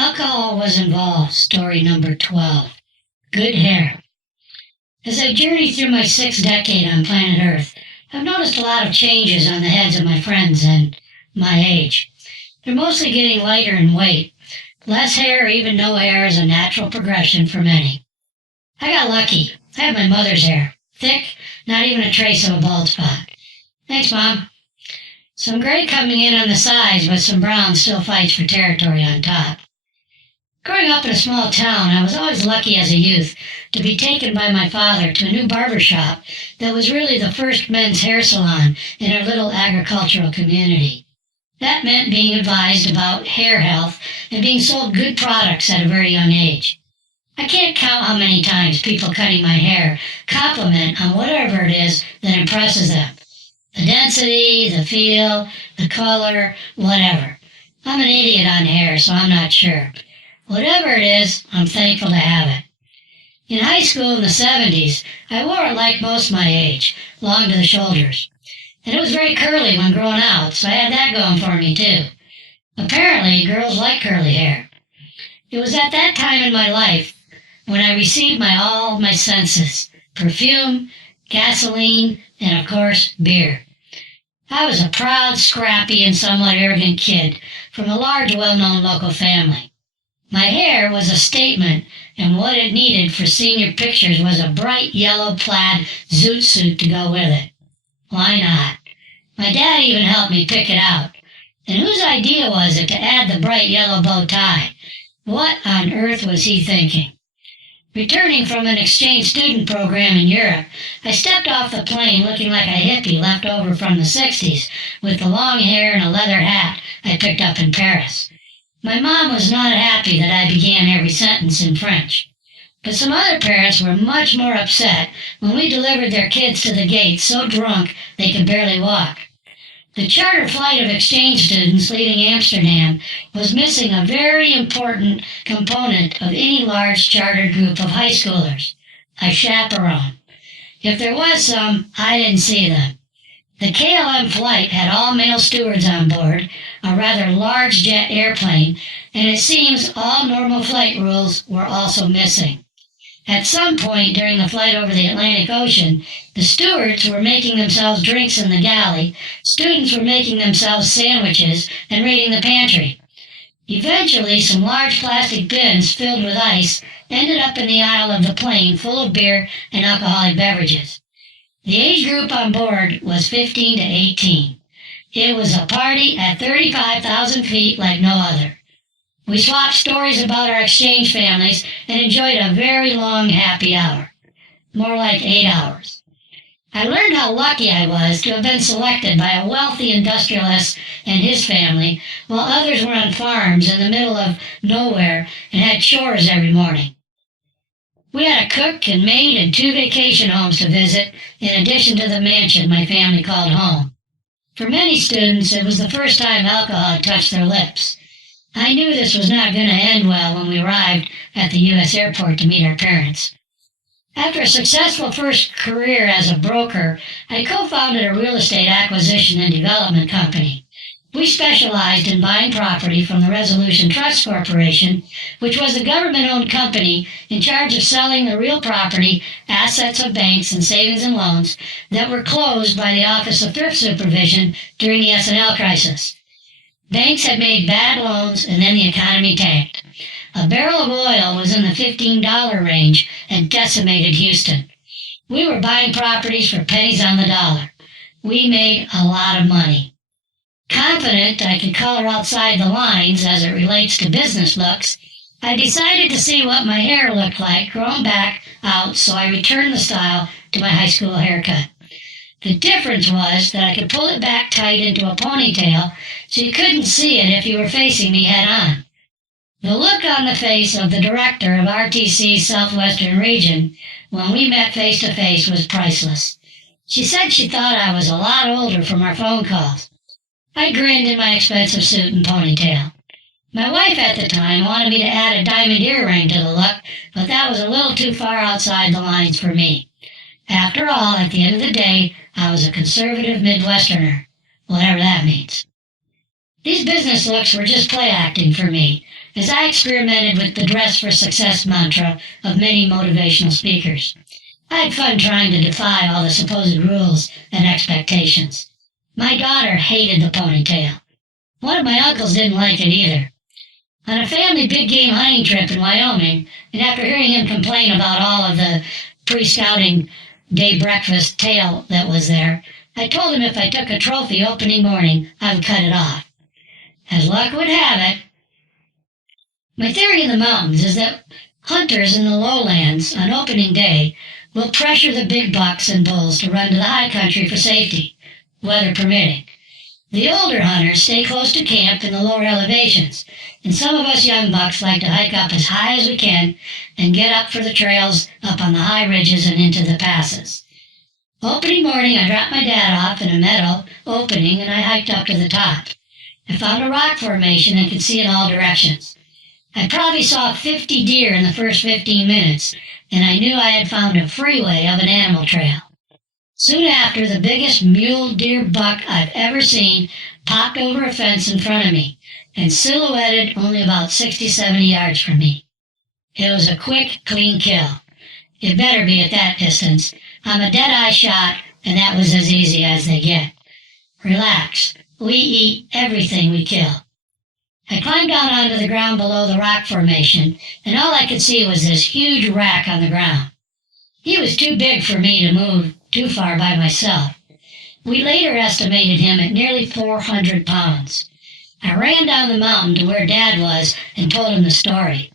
Alcohol was involved. Story number 12. Good hair. As I journey through my sixth decade on planet Earth, I've noticed a lot of changes on the heads of my friends and my age. They're mostly getting lighter in weight. Less hair or even no hair is a natural progression for many. I got lucky. I have my mother's hair. Thick, not even a trace of a bald spot. Thanks, Mom. Some gray coming in on the sides, but some brown still fights for territory on top. Growing up in a small town, I was always lucky as a youth to be taken by my father to a new barber shop that was really the first men's hair salon in our little agricultural community. That meant being advised about hair health and being sold good products at a very young age. I can't count how many times people cutting my hair compliment on whatever it is that impresses them. The density, the feel, the color, whatever. I'm an idiot on hair, so I'm not sure. Whatever it is, I'm thankful to have it. In high school in the 70s, I wore it like most my age, long to the shoulders. And it was very curly when growing out, so I had that going for me too. Apparently, girls like curly hair. It was at that time in my life when I received all of my senses: perfume, gasoline, and of course, beer. I was a proud, scrappy, and somewhat arrogant kid from a large, well-known local family. My hair was a statement, and what it needed for senior pictures was a bright yellow plaid zoot suit to go with it. Why not? My dad even helped me pick it out. And whose idea was it to add the bright yellow bow tie? What on earth was he thinking? Returning from an exchange student program in Europe, I stepped off the plane looking like a hippie left over from the 60s, with the long hair and a leather hat I picked up in Paris. My mom was not happy that I began every sentence in French. But some other parents were much more upset when we delivered their kids to the gate so drunk they could barely walk. The charter flight of exchange students leaving Amsterdam was missing a very important component of any large chartered group of high schoolers: a chaperone. If there was some, I didn't see them. The KLM flight had all male stewards on board, a rather large jet airplane, and it seems all normal flight rules were also missing. At some point during the flight over the Atlantic Ocean, the stewards were making themselves drinks in the galley, students were making themselves sandwiches and raiding the pantry. Eventually, some large plastic bins filled with ice ended up in the aisle of the plane full of beer and alcoholic beverages. The age group on board was 15 to 18. It was a party at 35,000 feet like no other. We swapped stories about our exchange families and enjoyed a very long happy hour. More like 8 hours. I learned how lucky I was to have been selected by a wealthy industrialist and his family, while others were on farms in the middle of nowhere and had chores every morning. We had a cook and maid and 2 vacation homes to visit, in addition to the mansion my family called home. For many students, it was the first time alcohol had touched their lips. I knew this was not going to end well when we arrived at the U.S. airport to meet our parents. After a successful first career as a broker, I co-founded a real estate acquisition and development company. We specialized in buying property from the Resolution Trust Corporation, which was a government-owned company in charge of selling the real property, assets of banks and savings and loans that were closed by the Office of Thrift Supervision during the S&L crisis. Banks had made bad loans, and then the economy tanked. A barrel of oil was in the $15 range and decimated Houston. We were buying properties for pennies on the dollar. We made a lot of money. Confident I could color outside the lines as it relates to business looks, I decided to see what my hair looked like grown back out, so I returned the style to my high school haircut. The difference was that I could pull it back tight into a ponytail so you couldn't see it if you were facing me head on. The look on the face of the director of RTC's Southwestern region when we met face to face was priceless. She said she thought I was a lot older from our phone calls. I grinned in my expensive suit and ponytail. My wife at the time wanted me to add a diamond earring to the look, but that was a little too far outside the lines for me. After all, at the end of the day, I was a conservative Midwesterner, whatever that means. These business looks were just play acting for me. as I experimented with the dress for success mantra of many motivational speakers. I had fun trying to defy all the supposed rules and expectations. My daughter hated the ponytail. One of my uncles didn't like it either. On a family big game hunting trip in Wyoming, and after hearing him complain about all of the pre-scouting day breakfast tail that was there, I told him if I took a trophy opening morning, I would cut it off. As luck would have it, my theory in the mountains is that hunters in the lowlands on opening day will pressure the big bucks and bulls to run to the high country for safety, weather permitting. The older hunters stay close to camp in the lower elevations, and some of us young bucks like to hike up as high as we can and get up for the trails up on the high ridges and into the passes. Opening morning, I dropped my dad off in a meadow opening and I hiked up to the top. I found a rock formation and could see in all directions. I probably saw 50 deer in the first 15 minutes, and I knew I had found a freeway of an animal trail. Soon after, the biggest mule deer buck I've ever seen popped over a fence in front of me and silhouetted only about 60, 70 yards from me. It was a quick, clean kill. It better be at that distance. I'm a dead-eye shot, and that was as easy as they get. Relax. We eat everything we kill. I climbed down onto the ground below the rock formation, and all I could see was this huge rack on the ground. He was too big for me to move too far by myself. We later estimated him at nearly 400 pounds. I ran down the mountain to where Dad was and told him the story.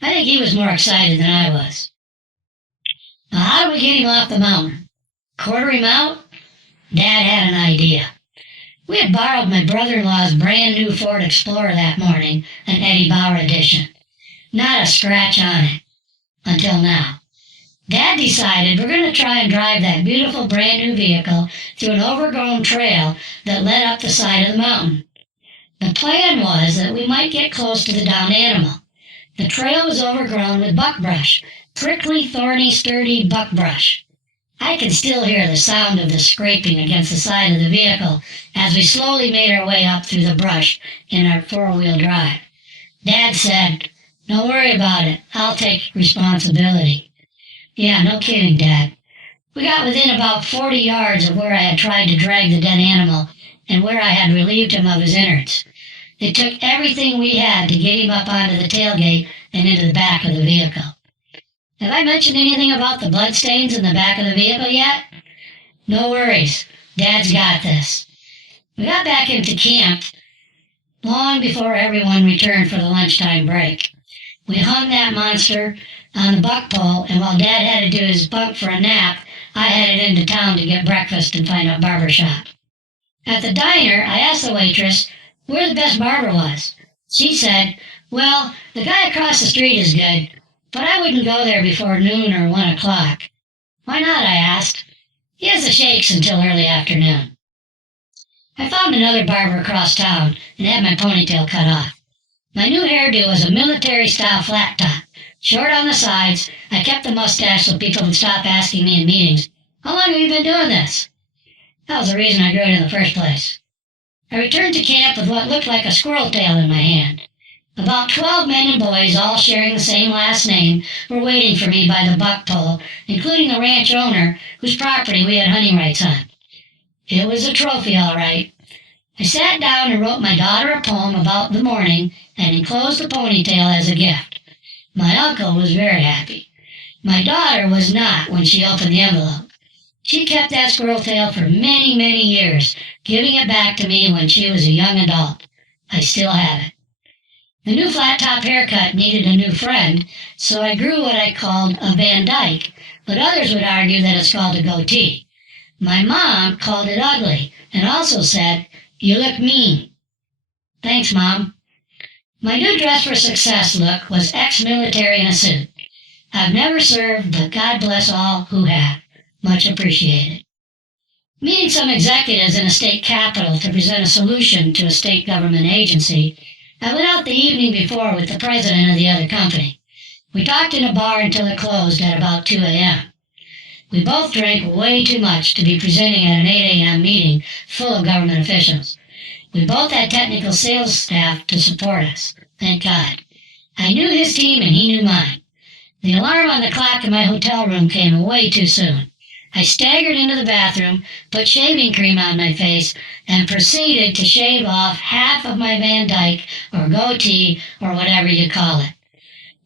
I think he was more excited than I was. Now, how do we get him off the mountain? Quarter him out? Dad had an idea. We had borrowed my brother-in-law's brand new Ford Explorer that morning, an Eddie Bauer edition. Not a scratch on it. Until now. Dad decided we're going to try and drive that beautiful brand new vehicle through an overgrown trail that led up the side of the mountain. The plan was that we might get close to the downed animal. The trail was overgrown with buckbrush, prickly, thorny, sturdy buckbrush. I could still hear the sound of the scraping against the side of the vehicle as we slowly made our way up through the brush in our four-wheel drive. Dad said, "Don't worry about it. I'll take responsibility." Yeah, no kidding, Dad. We got within about 40 yards of where I had tried to drag the dead animal and where I had relieved him of his innards. It took everything we had to get him up onto the tailgate and into the back of the vehicle. Have I mentioned anything about the bloodstains in the back of the vehicle yet? No worries. Dad's got this. We got back into camp long before everyone returned for the lunchtime break. We hung that monster on the buck pole, and while Dad had to do his bunk for a nap, I headed into town to get breakfast and find a barber shop. At the diner, I asked the waitress where the best barber was. She said, "Well, the guy across the street is good, but I wouldn't go there before noon or 1 o'clock. Why not, I asked. He has the shakes until early afternoon. I found another barber across town and had my ponytail cut off. My new hairdo was a military-style flat top, short on the sides. I kept the mustache so people would stop asking me in meetings, "How long have you been doing this?" That was the reason I grew it in the first place. I returned to camp with what looked like a squirrel tail in my hand. About 12 men and boys, all sharing the same last name, were waiting for me by the buck pole, including the ranch owner whose property we had hunting rights on. It was a trophy, all right. I sat down and wrote my daughter a poem about the morning and enclosed the ponytail as a gift. My uncle was very happy. My daughter was not when she opened the envelope. She kept that squirrel tail for many, many years, giving it back to me when she was a young adult. I still have it. The new flat-top haircut needed a new friend, so I grew what I called a Van Dyke, but others would argue that it's called a goatee. My mom called it ugly and also said, "You look mean." Thanks, Mom. My new dress for success look was ex-military in a suit. I've never served, but God bless all who have. Much appreciated. Meeting some executives in a state capital to present a solution to a state government agency, I went out the evening before with the president of the other company. We talked in a bar until it closed at about 2 a.m. We both drank way too much to be presenting at an 8 a.m. meeting full of government officials. We both had technical sales staff to support us. Thank God. I knew his team and he knew mine. The alarm on the clock in my hotel room came way too soon. I staggered into the bathroom, put shaving cream on my face, and proceeded to shave off half of my Van Dyke or goatee or whatever you call it.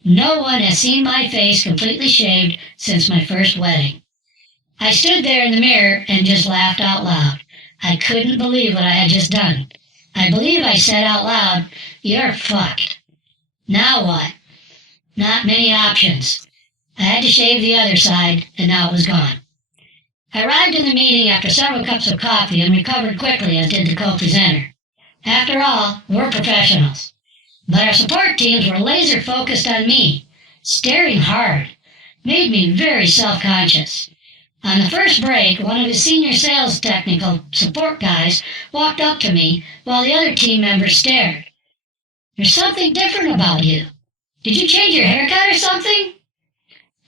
No one has seen my face completely shaved since my first wedding. I stood there in the mirror and just laughed out loud. I couldn't believe what I had just done. I believe I said out loud, "You're fucked." Now what? Not many options. I had to shave the other side, and now it was gone. I arrived in the meeting after several cups of coffee and recovered quickly, as did the co-presenter. After all, we're professionals. But our support teams were laser-focused on me, staring hard. Made me very self-conscious. On the first break, one of his senior sales technical support guys walked up to me while the other team members stared. "There's something different about you. Did you change your haircut or something?"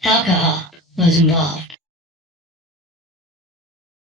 Alcohol was involved.